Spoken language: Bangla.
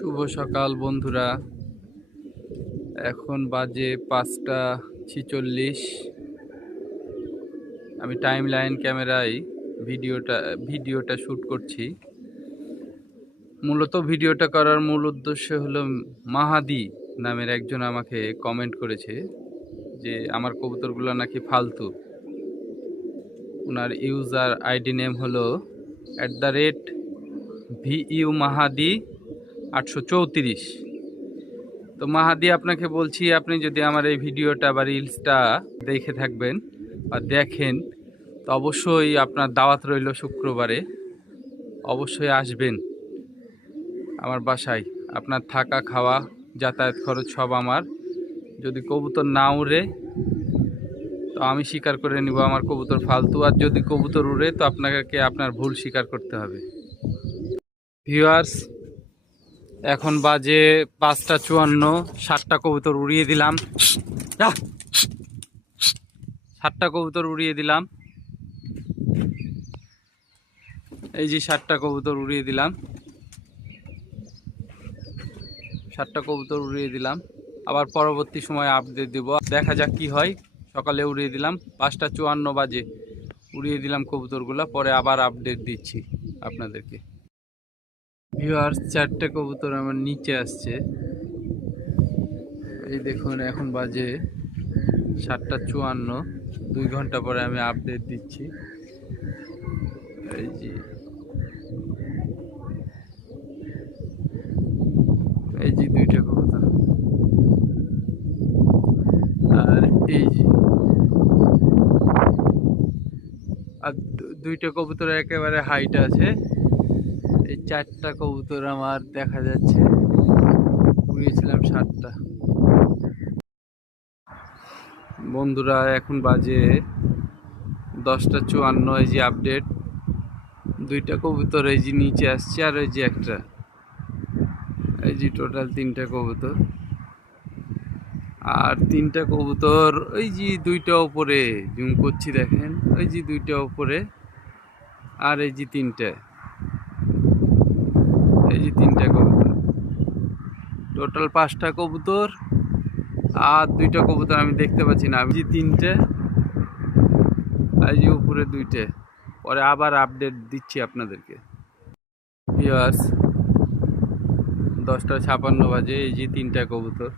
শুভ সকাল বন্ধুরা। এখন বাজে 5টা 46। আমি টাইম লাইন ক্যামেরায় ভিডিওটা শ্যুট করছি। মূলত ভিডিওটা করার মূল উদ্দেশ্য হলো মাহাদি নামের একজন আমাকে কমেন্ট করেছে যে আমার কবুতরগুলো নাকি ফালতু। ওনার ইউজার আইডি নেম হলো @VU মাহাদি 834। তো মাহাদি, আপনাকে বলছি, আপনি যদি আমার এই ভিডিওটা বা রিলসটা দেখে থাকবেন বা দেখেন, তো অবশ্যই আপনার দাওয়াত রইল শুক্রবারে। অবশ্যই আসবেন আমার বাসায়। আপনার থাকা খাওয়া যাতায়াত খরচ সব আমার। যদি কবুতর না উড়ে তো আমি স্বীকার করে নিব আমার কবুতর ফালতু, আর যদি কবুতর উড়ে তো আপনাকে আপনার ভুল স্বীকার করতে হবে। ভিউয়ার্স, এখন বাজে 5টা 54। 7টা কবুতর উড়িয়ে দিলাম। 7টা কবুতর উড়িয়ে দিলাম। এই যে 7টা কবুতর উড়িয়ে দিলাম। 7টা কবুতর উড়িয়ে দিলাম। আবার পরবর্তী সময় আপডেট দেব, দেখা যাক কি হয়। সকালে উড়িয়ে দিলাম, 5টা 54 বাজে উড়িয়ে দিলাম কবুতরগুলো। পরে আবার আপডেট দিচ্ছি আপনাদেরকে। ভিউয়ার্স, 4টে কবুতর আমার নিচে আসছে। এই দেখুন, এখন বাজে 7টা 54। 2 ঘন্টা পরে আমি আপডেট দিচ্ছি। এই যে এই যে 2টা কবুতর, আর এই যে আর 2টা কবুতর একেবারে হাইট আছে। এই 4টা কবুতর আমার দেখা যাচ্ছে উড়িয়েছিলাম 7টা। বন্ধুরা, এখন বাজে 10টা 54। এই যে আপডেট, 2টা কবুতর এই যে নিচে আসছে, আর ওই যে একটা, এই যে টোটাল 3টা কবুতর। আর 3টা কবুতর ওই যে 2টা উপরে, জুম করছি দেখেন, ওই যে 2টা উপরে, আর এই যে 3টা, এই যে 3টা কবুতর। টোটাল 5টা কবুতর, আর 2টা কবুতর আমি দেখতে পাচ্ছি না। আমি যে 3টে, এই যে উপরে 2টে। পরে আবার আপডেট দিচ্ছি আপনাদেরকে। ভিউয়ার্স, 10টা 56 বাজে। এই যে 3টা কবুতর।